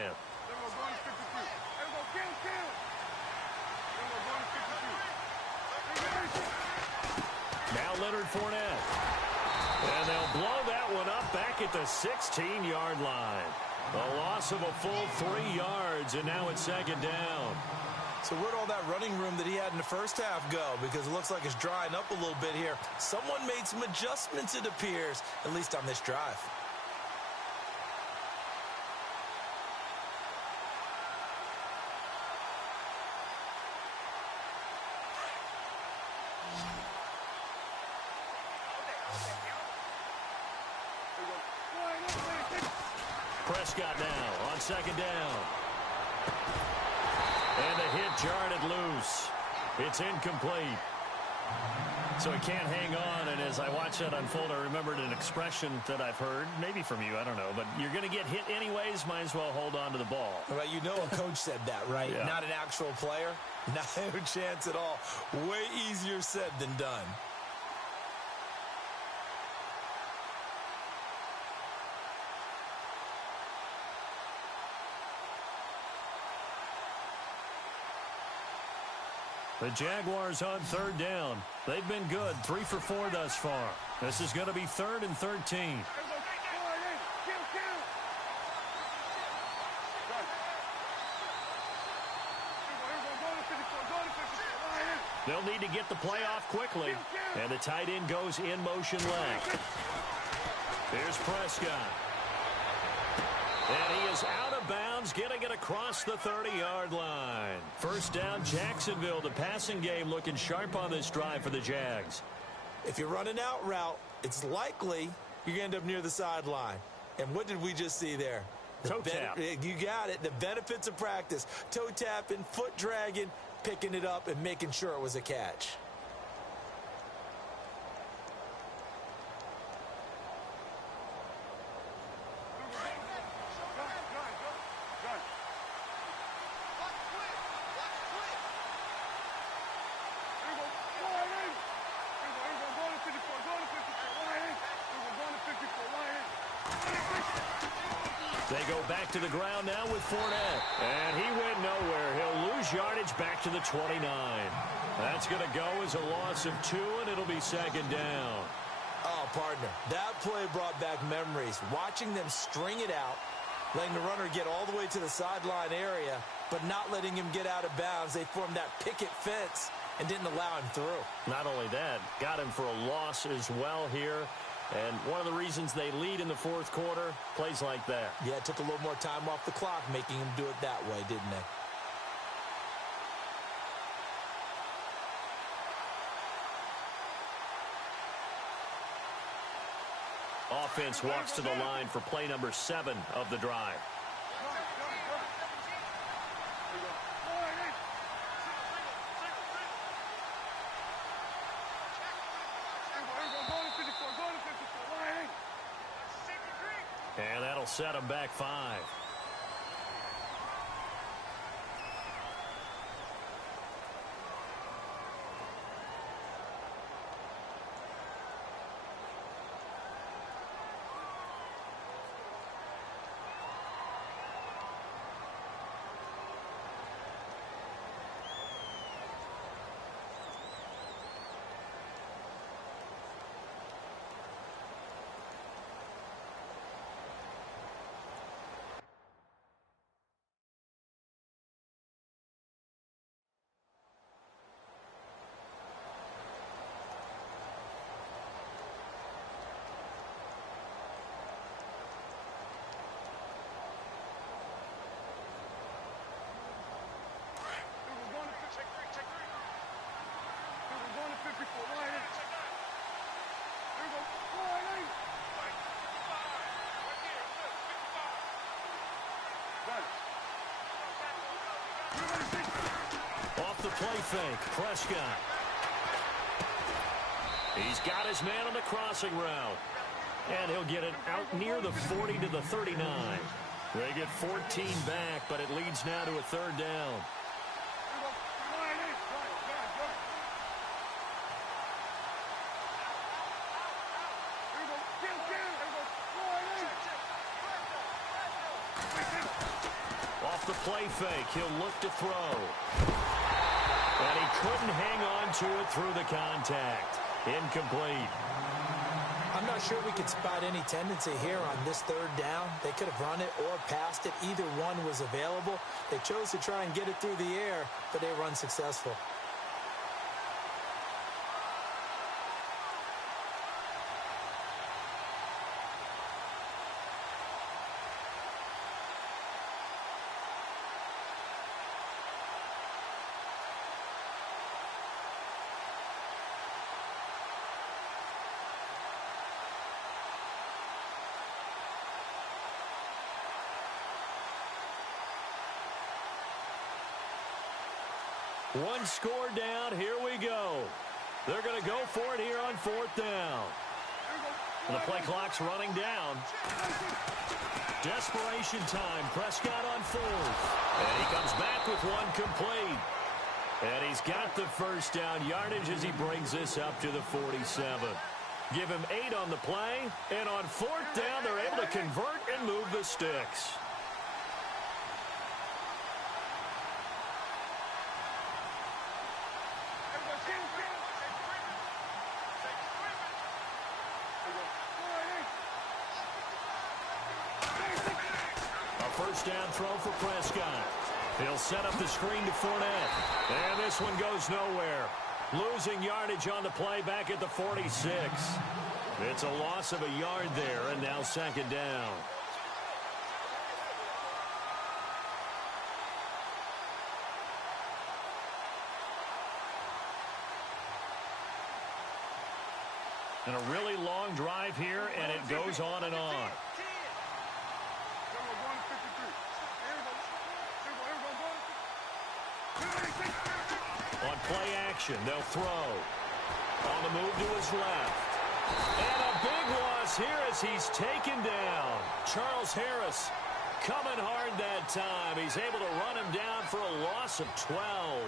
Now Leonard Fournette. And they'll blow that one up back at the 16-yard line. A loss of a full 3 yards, and now it's 2nd down. So where'd all that running room that he had in the first half go? Because it looks like it's drying up a little bit here. Someone made some adjustments, it appears, at least on this drive. Prescott now on 2nd down. And the hit jarred it loose. It's incomplete. So he can't hang on, and as I watch that unfold, I remembered an expression that I've heard, maybe from you, I don't know, but you're going to get hit anyways, might as well hold on to the ball. Well, you know a coach said that, right? Yeah. Not an actual player. Not a chance at all. Way easier said than done. The Jaguars on 3rd down. They've been good, 3 for 4 thus far. This is going to be 3rd and 13. They'll need to get the play off quickly. And the tight end goes in motion left. Here's Prescott. And he is out of bounds, getting it across the 30-yard line. 1st down, Jacksonville. The passing game looking sharp on this drive for the Jags. If you're running out route, it's likely you're going to end up near the sideline. And what did we just see there? Toe tap. You got it. The benefits of practice. Toe tapping, foot dragging, picking it up, and making sure it was a catch. They go back to the ground now with Fournette. And he went nowhere. He'll lose yardage back to the 29. That's going to go as a loss of 2, and it'll be second down. Oh, partner, that play brought back memories. Watching them string it out, letting the runner get all the way to the sideline area, but not letting him get out of bounds. They formed that picket fence and didn't allow him through. Not only that, got him for a loss as well here. And one of the reasons they lead in the fourth quarter, plays like that. Yeah, it took a little more time off the clock, making him do it that way, didn't they? Offense walks to the line for play number 7 of the drive. And that'll set them back 5. Off the play fake, Prescott. He's got his man on the crossing route. And he'll get it out near the 40 to the 39. They get 14 back, but it leads now to a third down. Off the play fake, he'll look to throw. And he couldn't hang on to it through the contact. Incomplete. I'm not sure we could spot any tendency here on this third down. They could have run it or passed it. Either one was available. They chose to try and get it through the air, but they were unsuccessful. One score down. Here we go. They're going to go for it here on fourth down. And the play clock's running down. Desperation time. Prescott on fourth. And he comes back with one complete. And he's got the first down yardage as he brings this up to the 47. Give him 8 on the play. And on fourth down, they're able to convert and move the sticks. First down throw for Prescott. He'll set up the screen to Fournette. And this one goes nowhere. Losing yardage on the play back at the 46. It's a loss of a yard there, and now second down. And a really long drive here, and it goes on and on. On play action, they'll throw. On the move to his left. And a big loss here as he's taken down. Charles Harris coming hard that time. He's able to run him down for a loss of 12.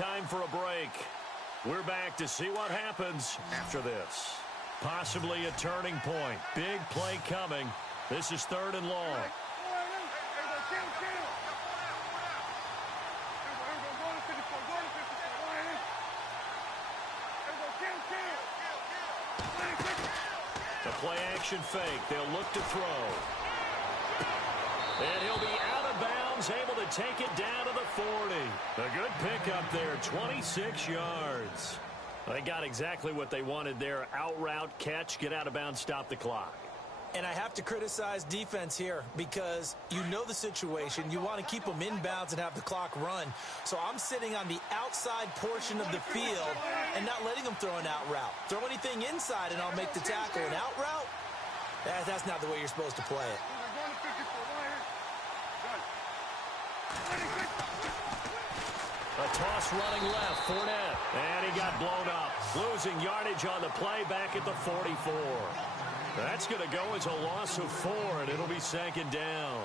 time for a break. We're back to see what happens after this. Possibly a turning point. Big play coming. This is 3rd and long. The play action fake. They'll look to throw. And he'll be out of bounds, able to take it down to the 40. A good pickup there, 26 yards. They got exactly what they wanted there. Out route, catch, get out of bounds, stop the clock. And I have to criticize defense here because you know the situation. You want to keep them inbounds and have the clock run. So I'm sitting on the outside portion of the field and not letting them throw an out route. Throw anything inside and I'll make the tackle. An out route? That's not the way you're supposed to play it. A toss running left, Fournette. And he got blown up. Losing yardage on the play back at the 44. That's going to go as a loss of 4, and it'll be 2nd down.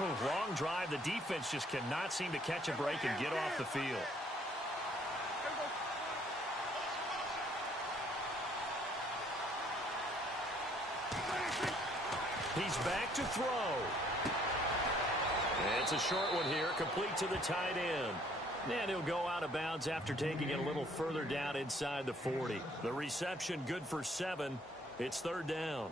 Long drive. The defense just cannot seem to catch a break and get off the field. He's back to throw. It's a short one here, complete to the tight end. And he'll go out of bounds after taking it a little further down inside the 40. The reception good for 7. It's 3rd down.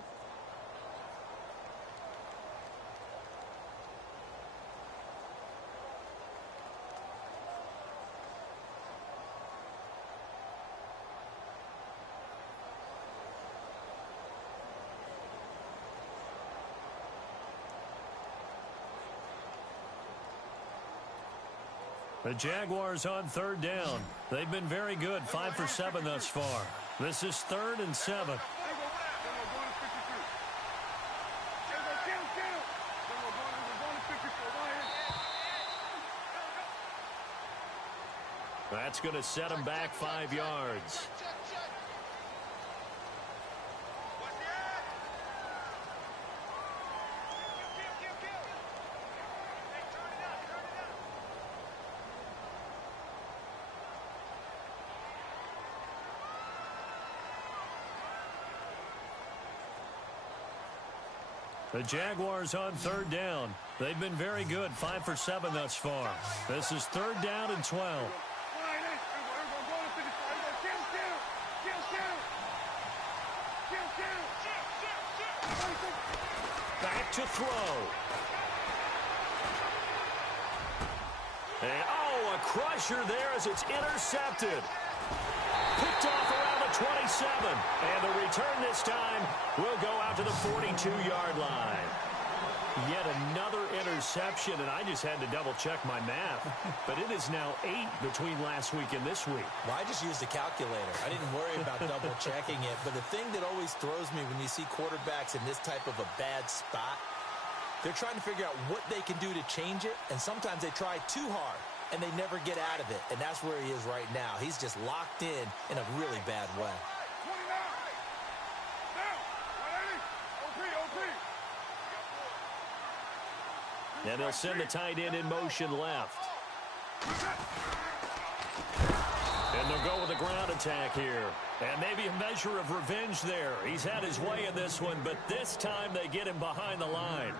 The Jaguars on 3rd down. They've been very good, 5 for 7 thus far. This is 3rd and 7. That's going to set him back 5 yards. The Jaguars on 3rd down. They've been very good, 5 for 7 thus far. This is 3rd down and 12. Back to throw. And, a crusher there as it's intercepted. Picked off around the 27. And the return this time will go out to the 42-yard line. Yet another interception, and I just had to double-check my math. But it is now 8 between last week and this week. Well, I just used a calculator. I didn't worry about double-checking it. But the thing that always throws me when you see quarterbacks in this type of a bad spot, they're trying to figure out what they can do to change it, and sometimes they try too hard, and they never get out of it. And that's where he is right now. He's just locked in a really bad way. And they'll send the tight end in motion left. And they'll go with a ground attack here. And maybe a measure of revenge there. He's had his way in this one, but this time they get him behind the line.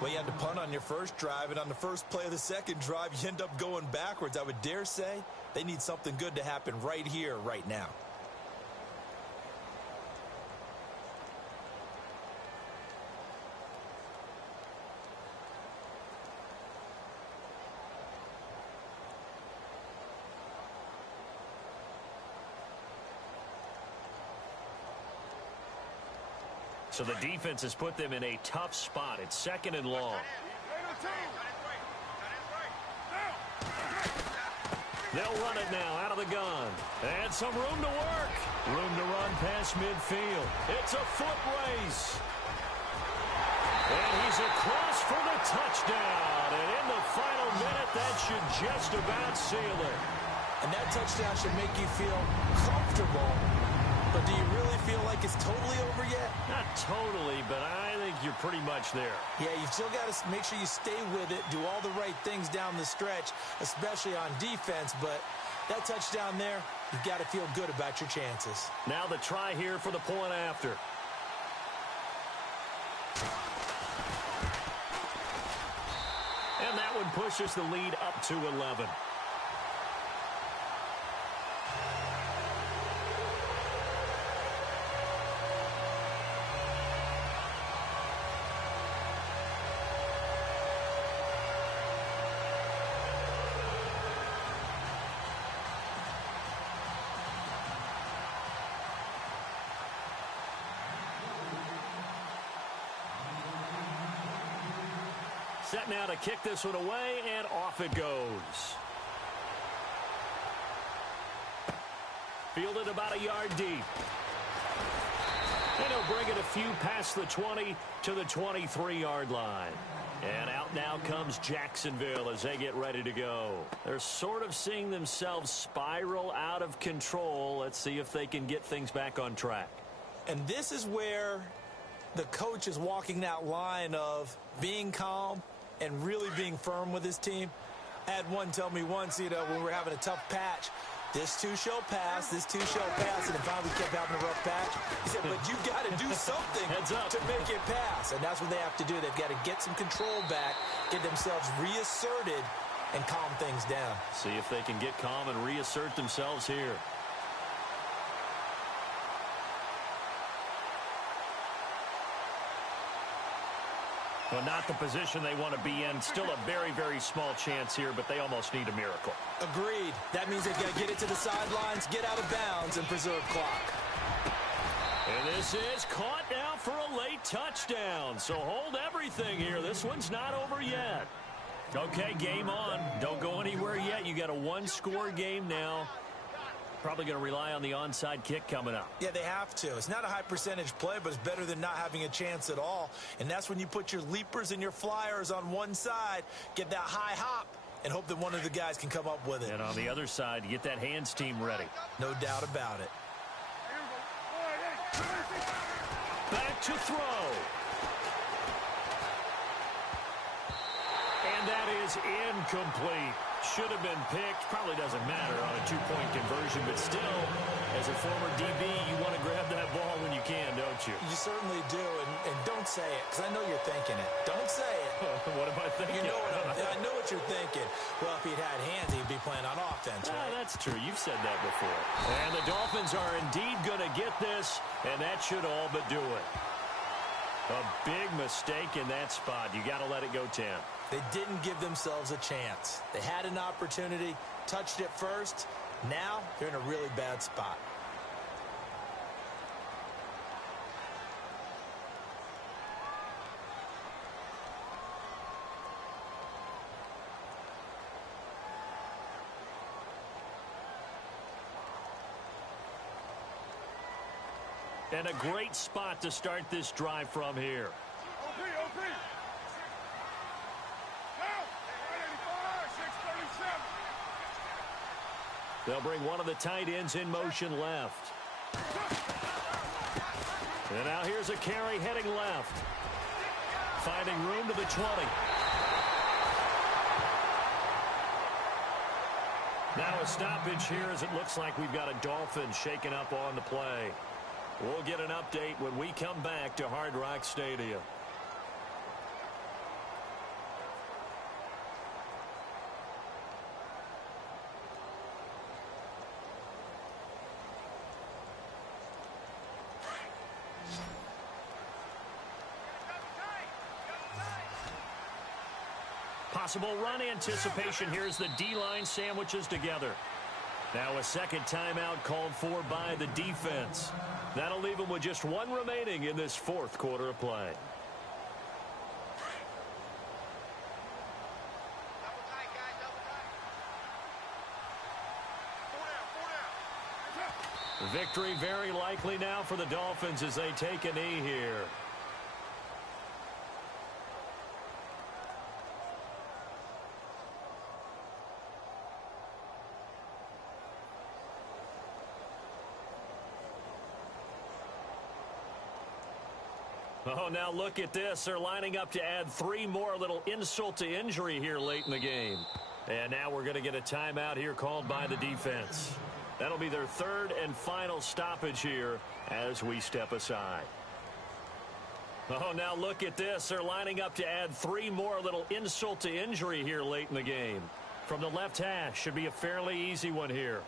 Well, you had to punt on your first drive, and on the first play of the second drive, you end up going backwards. I would dare say they need something good to happen right here, right now. So the defense has put them in a tough spot. It's 2nd and long. They'll run it now out of the gun. And some room to work. Room to run past midfield. It's a foot race. And he's across for the touchdown. And in the final minute, that should just about seal it. And that touchdown should make you feel comfortable But do you really feel like it's totally over yet? Not totally, but I think you're pretty much there. Yeah, you've still got to make sure you stay with it, do all the right things down the stretch, especially on defense. But that touchdown there, you've got to feel good about your chances. Now the try here for the point after. And that one pushes the lead up to 11. Set now to kick this one away, and off it goes. Fielded about a yard deep. And he'll bring it a few past the 20 to the 23-yard line. And out now comes Jacksonville as they get ready to go. They're sort of seeing themselves spiral out of control. Let's see if they can get things back on track. And this is where the coach is walking that line of being calm and really being firm with his team. I had one tell me once, when we were having a tough patch, this too shall pass, and then finally we kept having a rough patch. He said, but you got to do something to make it pass. And that's what they have to do. They've got to get some control back, get themselves reasserted, and calm things down. See if they can get calm and reassert themselves here. Well, not the position they want to be in. Still a very, very small chance here, but they almost need a miracle. Agreed. That means they've got to get it to the sidelines, get out of bounds, and preserve clock. And this is caught now for a late touchdown. So hold everything here. This one's not over yet. Okay, game on. Don't go anywhere yet. You got a one-score game now. Probably going to rely on the onside kick coming up. Yeah, they have to. It's not a high percentage play, but it's better than not having a chance at all. And that's when you put your leapers and your flyers on one side, get that high hop, and hope that one of the guys can come up with it. And on the other side, get that hands team ready. No doubt about it. Back to throw. And that is incomplete. Should have been picked. Probably doesn't matter on a two-point conversion, but still, as a former DB, you want to grab that ball when you can, don't you? You certainly do, and don't say it, because I know you're thinking it. Don't say it. What am I thinking? I know what you're thinking. Well, if he'd had hands, he'd be playing on offense, right? That's true. You've said that before. And the Dolphins are indeed going to get this, and that should all but do it. A big mistake in that spot. You got to let it go 10. They didn't give themselves a chance. They had an opportunity, touched it first. Now they're in a really bad spot. And a great spot to start this drive from here. They'll bring one of the tight ends in motion left. And now here's a carry heading left. Finding room to the 20. Now a stoppage here as it looks like we've got a Dolphin shaken up on the play. We'll get an update when we come back to Hard Rock Stadium. Possible run anticipation. Here's the D-line sandwiches together. Now a second timeout called for by the defense. That'll leave them with just one remaining in this fourth quarter of play. Victory very likely now for the Dolphins as they take a knee here. Oh, now look at this. They're lining up to add 3 more, a little insult to injury here late in the game. And now we're going to get a timeout here called by the defense. That'll be their 3rd and final stoppage here as we step aside. Oh, now look at this. They're lining up to add 3 more, a little insult to injury here late in the game. From the left hash, should be a fairly easy one here.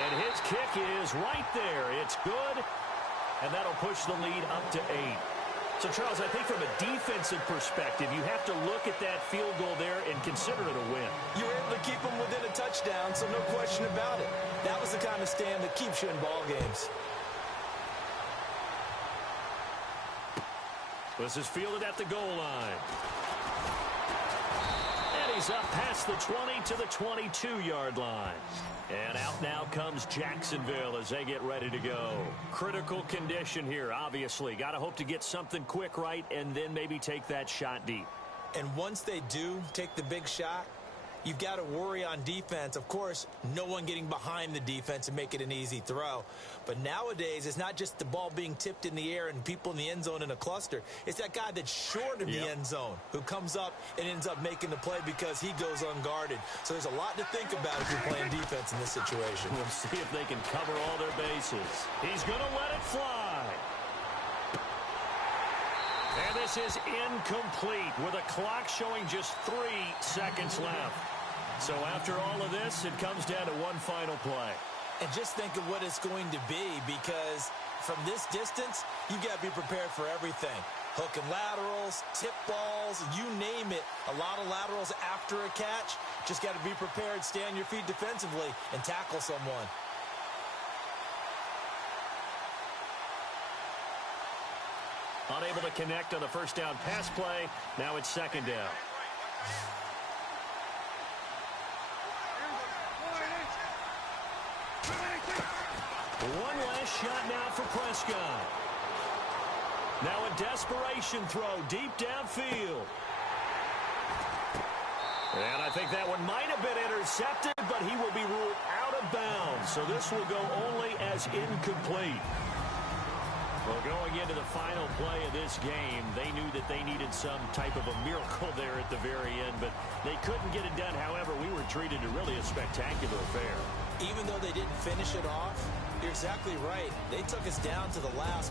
And his kick is right there. It's good, and that'll push the lead up to 8. So, Charles, I think from a defensive perspective, you have to look at that field goal there and consider it a win. You were able to keep them within a touchdown, so no question about it. That was the kind of stand that keeps you in ball games. This is fielded at the goal line. And he's up past the 20 to the 22-yard line. And out now comes Jacksonville as they get ready to go. Critical condition here, obviously. Got to hope to get something quick right and then maybe take that shot deep. And once they do take the big shot, you've got to worry on defense. Of course, no one getting behind the defense and make it an easy throw. But nowadays, it's not just the ball being tipped in the air and people in the end zone in a cluster. It's that guy that's short of the end zone who comes up and ends up making the play because he goes unguarded. So there's a lot to think about if you're playing defense in this situation. We'll see if they can cover all their bases. He's going to let it fly. And this is incomplete with a clock showing just 3 seconds left. So after all of this, it comes down to one final play. And just think of what it's going to be, because from this distance, you've got to be prepared for everything. Hook and laterals, tip balls, you name it. A lot of laterals after a catch. Just got to be prepared, stay on your feet defensively, and tackle someone. Unable to connect on the first down pass play. Now it's 2nd down. One last shot now for Prescott. Now a desperation throw deep downfield. And I think that one might have been intercepted, but he will be ruled out of bounds. So this will go only as incomplete. Well, going into the final play of this game, they knew that they needed some type of a miracle there at the very end, but they couldn't get it done. However, we were treated to really a spectacular affair. Even though they didn't finish it off, you're exactly right. They took us down to the last